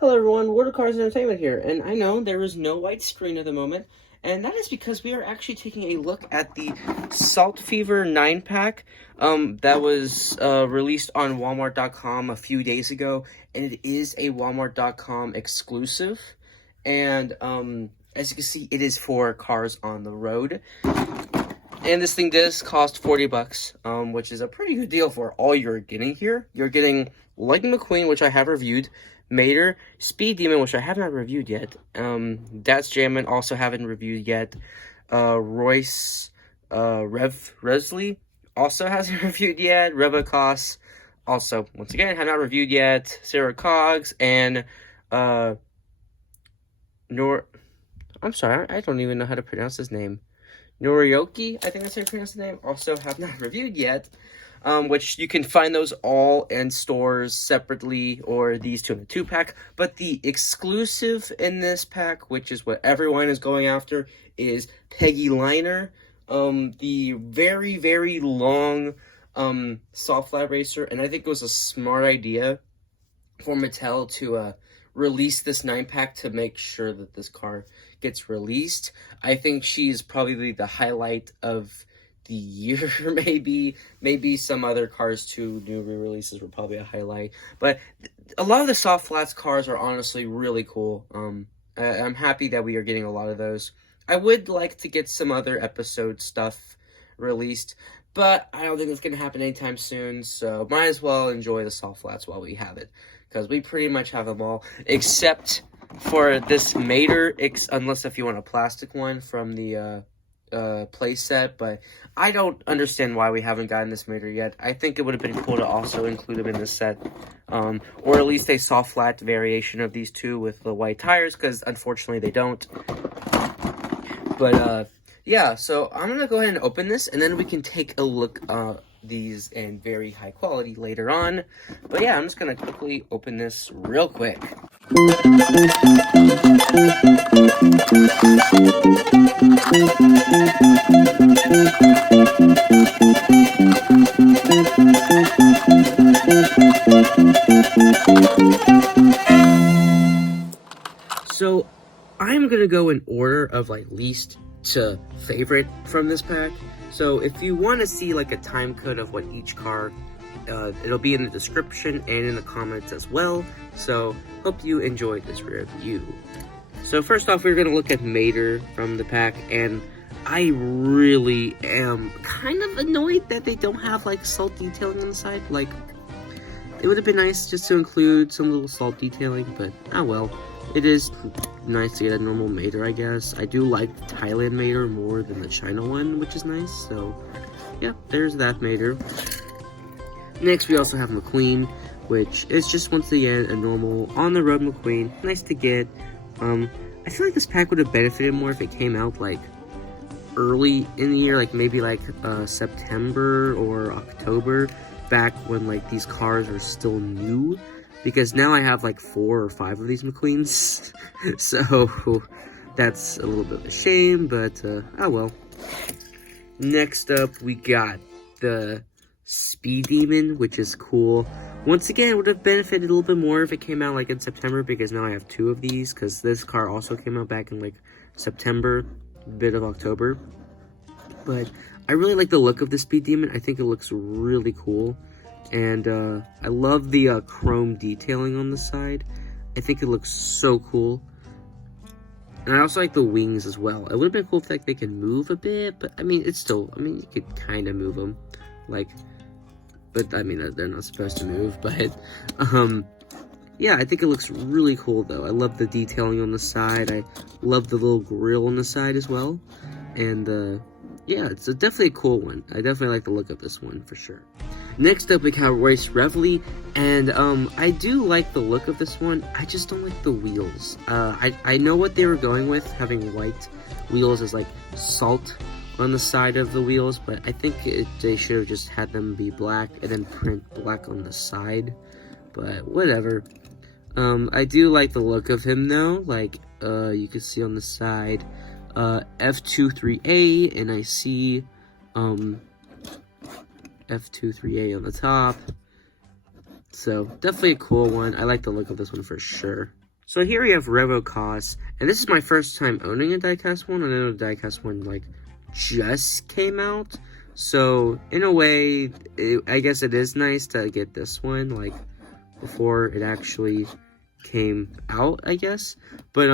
Hello everyone, World of Cars Entertainment here, and I know there is no white screen at the moment, and that is because we are actually taking a look at the Salt Fever 9-pack that was released on Walmart.com a few days ago, and it is a Walmart.com exclusive, and as you can see, it is for cars on the road. And this thing does cost 40 bucks, which is a pretty good deal for all you're getting here. You're getting Lightning McQueen, which I have reviewed, Mater, Speed Demon, which I have not reviewed yet, Datz Jamin, also haven't reviewed yet, Royce Revsley, also hasn't reviewed yet, Revo Kos, also, once again, have not reviewed yet, Sara, Coggs, and, I'm sorry, I don't even know how to pronounce his name. Noriyuki, I think that's how you pronounce the name, also have not reviewed yet, which you can find those all in stores separately, or these two in the 2-pack, but the exclusive in this pack, which is what everyone is going after, is Peggy Liner, the very, very long, soft flat racer, and I think it was a smart idea for Mattel to, release this 9-pack to make sure that this car gets released. I think she's probably the highlight of the year, maybe some other cars too, new re-releases were probably a highlight, but a lot of the soft flats cars are honestly really cool. I'm happy that we are getting a lot of those. I would like to get some other episode stuff released, but I don't think it's going to happen anytime soon, so might as well enjoy the soft flats while we have it, because we pretty much have them all, except for this Mater, unless if you want a plastic one from the play set, but I don't understand why we haven't gotten this Mater yet. I think it would have been cool to also include them in this set, or at least a soft flat variation of these two with the white tires, because unfortunately they don't. But yeah, so I'm gonna go ahead and open this, and then we can take a look these in very high quality later on. But yeah, I'm just gonna quickly open this real quick. So I'm gonna go in order of like least to favorite from this pack. So if you want to see like a time code of what each car, it'll be in the description and in the comments as well. So hope you enjoyed this review. So first off, we're gonna look at Mater from the pack, and I really am kind of annoyed that they don't have like salt detailing on the side. Like, it would have been nice just to include some little salt detailing, but oh well. It is nice to get a normal Mater, I guess. I do like the Thailand Mater more than the China one, which is nice. So, yeah, there's that Mater. Next, we also have McQueen, which is just, once again, a normal on-the-road McQueen. Nice to get. I feel like this pack would have benefited more if it came out, like, early in the year. Like, maybe, like, September or October, back when, like, these cars are still new. Because now I have like 4 or 5 of these McQueens, so that's a little bit of a shame, but oh well. Next up, we got the Speed Demon, which is cool. Once again, it would have benefited a little bit more if it came out like in September, because now I have 2 of these, because this car also came out back in like September, bit of October. But I really like the look of the Speed Demon. I think it looks really cool. And I love the chrome detailing on the side. I think it looks so cool. And I also like the wings as well. It would have been cool if like they could move a bit, but I mean, it's still, I mean, you could kind of move them. Like, but I mean, they're not supposed to move, but yeah, I think it looks really cool though. I love the detailing on the side. I love the little grill on the side as well. And yeah, it's definitely a cool one. I definitely like the look of this one for sure. Next up, we have Royce Revsley, and I do like the look of this one. I just don't like the wheels. I know what they were going with, having white wheels as like salt on the side of the wheels, but I think they should have just had them be black and then print black on the side. But whatever. I do like the look of him though. Like you can see on the side, F23A, and I see F23A on the top. So definitely a cool one. I like the look of this one for sure. So here we have Revo Kos, and this is my first time owning a diecast one. I know the diecast one, like, just came out, so in a way, I guess it is nice to get this one, like, before it actually came out, I guess. But,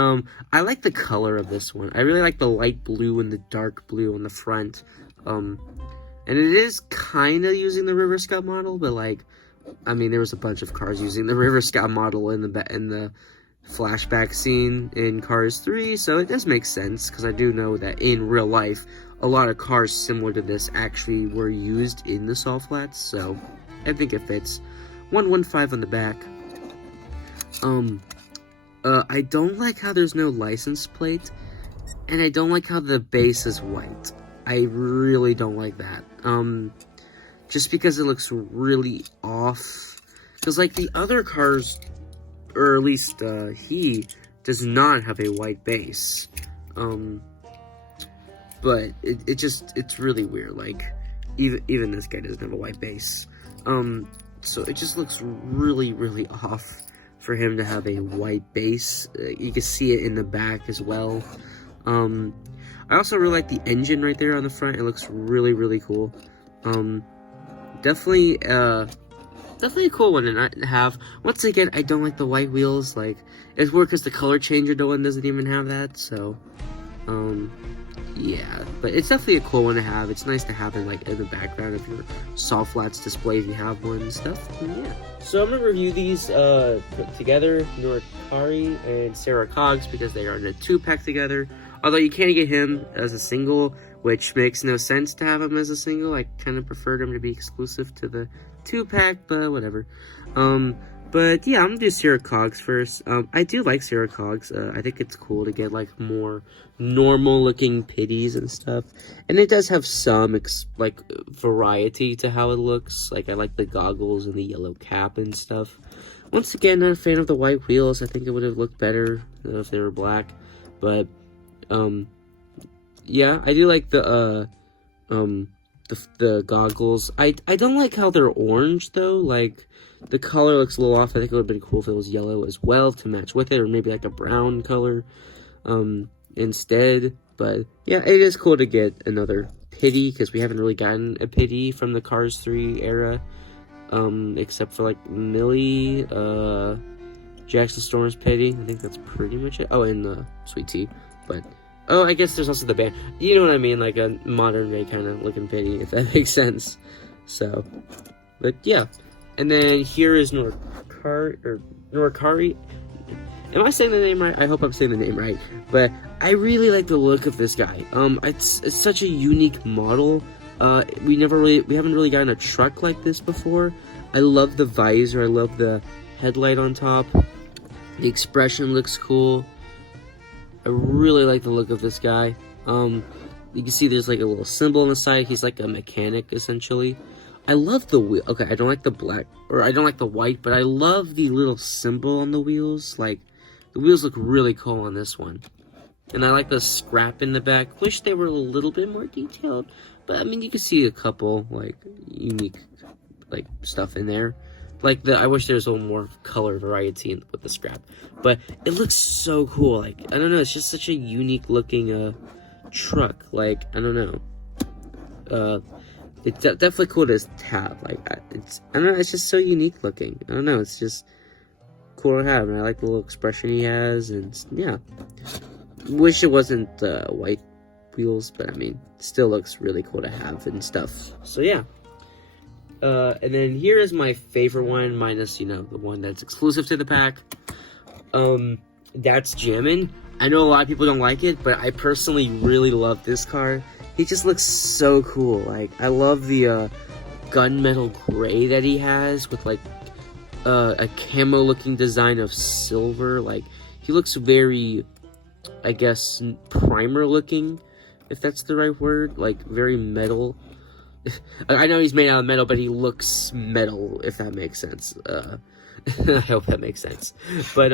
I like the color of this one. I really like the light blue and the dark blue on the front. And it is kind of using the River Scout model, but, like, I mean, there was a bunch of cars using the River Scout model in the flashback scene in Cars 3, so it does make sense, because I do know that in real life, a lot of cars similar to this actually were used in the Saw Flats, so I think it fits. 115 on the back. I don't like how there's no license plate, and I don't like how the base is white. I really don't like that. Just because it looks really off. Because, like, the other cars, or at least, he does not have a white base. But it's really weird. Like, even this guy doesn't have a white base. So it just looks really, really off for him to have a white base. You can see it in the back as well. I also really like the engine right there on the front. It looks really, really cool. Definitely a cool one to have. Once again, I don't like the white wheels. Like, it's weird because the color changer one doesn't even have that. So, yeah. But it's definitely a cool one to have. It's nice to have it, like, in the background of your Saw Flats display if you have one and stuff. And yeah. So I'm gonna review these put together, Noriyuki and Sara Coggs, because they are in a 2-pack together. Although you can't get him as a single, which makes no sense to have him as a single. I kind of preferred him to be exclusive to the 2-pack, but whatever. But yeah, I'm gonna do Sara Coggs first. I do like Sara Coggs. I think it's cool to get, like, more normal-looking pitties and stuff. And it does have some, like, variety to how it looks. Like, I like the goggles and the yellow cap and stuff. Once again, not a fan of the white wheels. I think it would have looked better if they were black. But, yeah, I do like the goggles. I don't like how they're orange, though. Like, the color looks a little off. I think it would have been cool if it was yellow as well to match with it, or maybe like a brown color instead. But yeah, it is cool to get another pitty, because we haven't really gotten a pitty from the Cars 3 era, except for, like, Millie, Jackson Storm's pitty. I think that's pretty much it. Oh, and Sweet Tea. But oh, I guess there's also the band. You know what I mean? Like a modern day kind of looking pitty, if that makes sense. So, but yeah. And then here is Noriyuki. Am I saying the name right? I hope I'm saying the name right. But I really like the look of this guy. It's such a unique model. We haven't really gotten a truck like this before. I love the visor. I love the headlight on top. The expression looks cool. I really like the look of this guy. You can see there's, like, a little symbol on the side. He's like a mechanic, essentially. I love the wheel. Okay, I don't like the black, or I don't like the white, but I love the little symbol on the wheels. Like, the wheels look really cool on this one. And I like the scrap in the back. Wish they were a little bit more detailed. But, I mean, you can see a couple, like, unique, like, stuff in there. Like, I wish there was a little more color variety with the scrap. But it looks so cool. Like, I don't know, it's just such a unique looking truck. Like, I don't know. It's definitely cool to have. Like, I don't know, it's just so unique looking. I don't know, it's just cool to have. And I like the little expression he has, and yeah. Wish it wasn't white wheels, but I mean, still looks really cool to have and stuff. So yeah. And then here is my favorite one, minus, you know, the one that's exclusive to the pack. Datz Jamin. I know a lot of people don't like it, but I personally really love this car. He just looks so cool. Like, I love the gunmetal gray that he has with, like, a camo looking design of silver. Like, he looks very, I guess, primer looking, if that's the right word. Like, very metal. I know he's made out of metal, but he looks metal, if that makes sense. I hope that makes sense. But,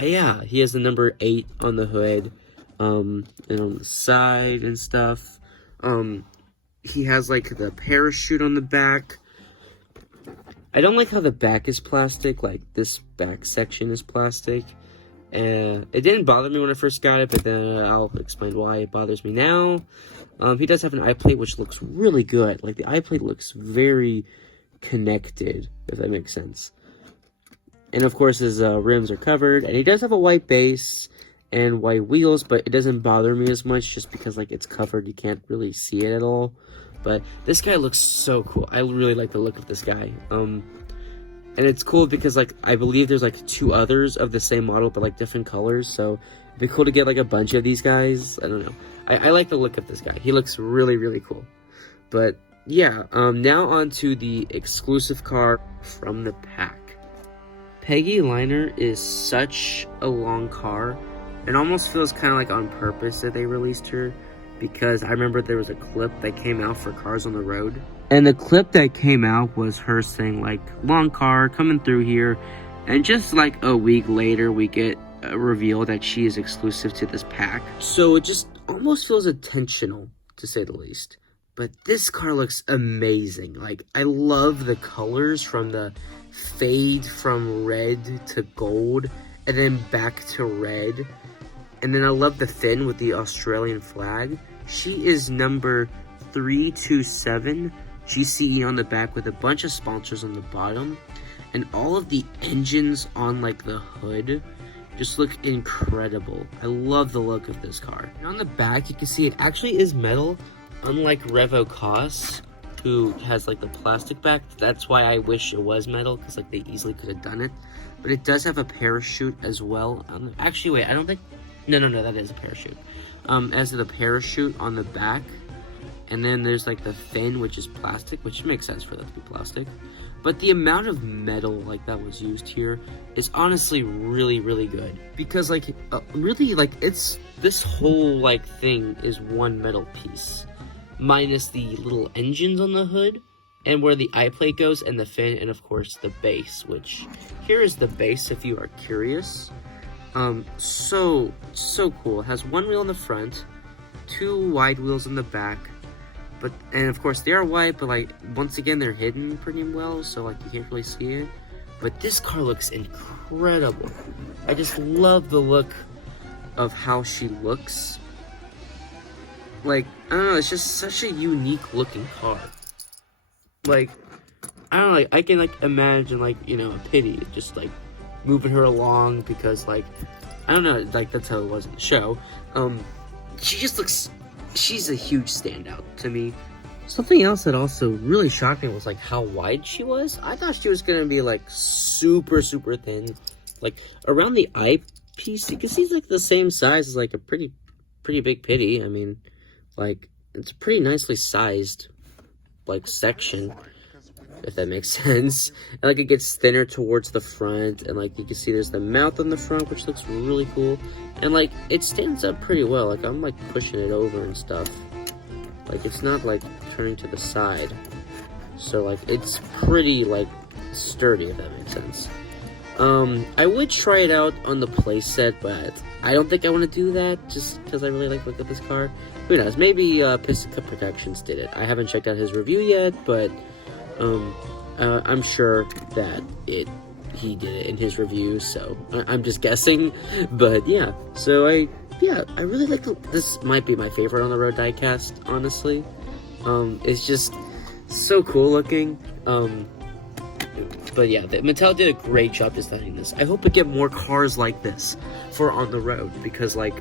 yeah, he has the number 8 on the hood, and on the side and stuff. He has, like, the parachute on the back. I don't like how the back is plastic, like, this back section is plastic. It didn't bother me when I first got it, but then I'll explain why it bothers me now. He does have an eye plate, which looks really good. Like, the eye plate looks very connected, if that makes sense. And, of course, his rims are covered. And he does have a white base and white wheels, but it doesn't bother me as much just because, like, it's covered. You can't really see it at all. But this guy looks so cool. I really like the look of this guy. And it's cool because, like, I believe there's, like, 2 others of the same model, but, like, different colors. So, it'd be cool to get, like, a bunch of these guys. I don't know. I like the look of this guy. He looks really, really cool. But, yeah. Now on to the exclusive car from the pack. Peggy Liner is such a long car. It almost feels kind of like on purpose that they released her. Because I remember there was a clip that came out for Cars on the Road. And the clip that came out was her saying, like, long car coming through here. And just like a week later, we get a reveal that she is exclusive to this pack. So it just almost feels intentional, to say the least. But this car looks amazing. Like, I love the colors from the fade from red to gold. And then back to red. And then I love the fin with the Australian flag. She is number 327 GCE on the back with a bunch of sponsors on the bottom. And all of the engines on, like, the hood just look incredible. I love the look of this car. And on the back, you can see it actually is metal, unlike Revo Kos, who has, like, the plastic back. That's why I wish it was metal, because, like, they easily could have done it. But it does have a parachute as well. Actually, wait, I don't think... No, that is a parachute. As the parachute on the back. And then there's, like, the fin, which is plastic, which makes sense for that to be plastic. But the amount of metal, like, that was used here is honestly really, really good. Because, like, really, like, it's... This whole, like, thing is one metal piece. Minus the little engines on the hood. And where the eye plate goes, and the fin, and, of course, the base. Which, here is the base, if you are curious. So cool. It has one wheel in the front, 2 wide wheels in the back, and of course they are white, but, like, once again, they're hidden pretty well, so, like, you can't really see it. But this car looks incredible. I just love the look of how she looks. Like, I don't know, it's just such a unique looking car. Like, I don't know, like, I can, like, imagine, like, you know, a pity, just, like, moving her along, because, like, I don't know, like, that's how it was in the show. She just looks, she's a huge standout to me. Something else that also really shocked me was, like, how wide she was. I thought she was gonna be, like, super, super thin. Like, around the eyepiece, you can see it's, like, the same size as, like, a pretty big pity. I mean, like, it's a pretty nicely sized, like, section, if that makes sense. And, like, it gets thinner towards the front, and, like, you can see there's the mouth on the front, which looks really cool. And, like, it stands up pretty well. Like, I'm, like, pushing it over and stuff. Like, it's not, like, turning to the side. So, like, it's pretty, like, sturdy, if that makes sense. I would try it out on the playset, but I don't think I want to do that, just because I really like the look of this car. Who knows? Maybe Piston Cup Productions did it. I haven't checked out his review yet, but I'm sure that he did it in his review, so I'm just guessing. But yeah, so I really like this. Might be my favorite on the road diecast, honestly. It's just so cool looking. But yeah, Mattel did a great job designing this. I hope we get more cars like this for on the road, because, like,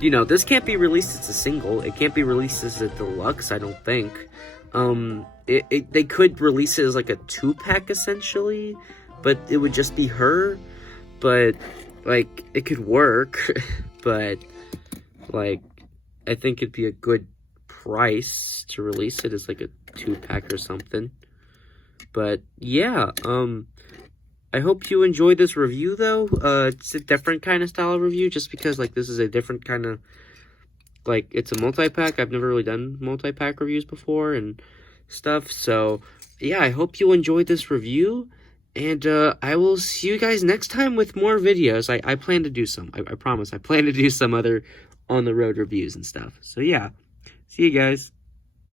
you know, this can't be released as a single. It can't be released as a deluxe, I don't think. They could release it as, like, a 2-pack, essentially, but it would just be her. But, like, it could work, but, like, I think it'd be a good price to release it as, like, a 2-pack or something. But, yeah, I hope you enjoyed this review, though. It's a different kind of style of review, just because, like, this is a different kind of, like, it's a multi-pack. I've never really done multi-pack reviews before and stuff. So, yeah, I hope you enjoyed this review, and I will see you guys next time with more videos. I plan to do some. I promise. I plan to do some other on-the-road reviews and stuff. So, yeah, see you guys.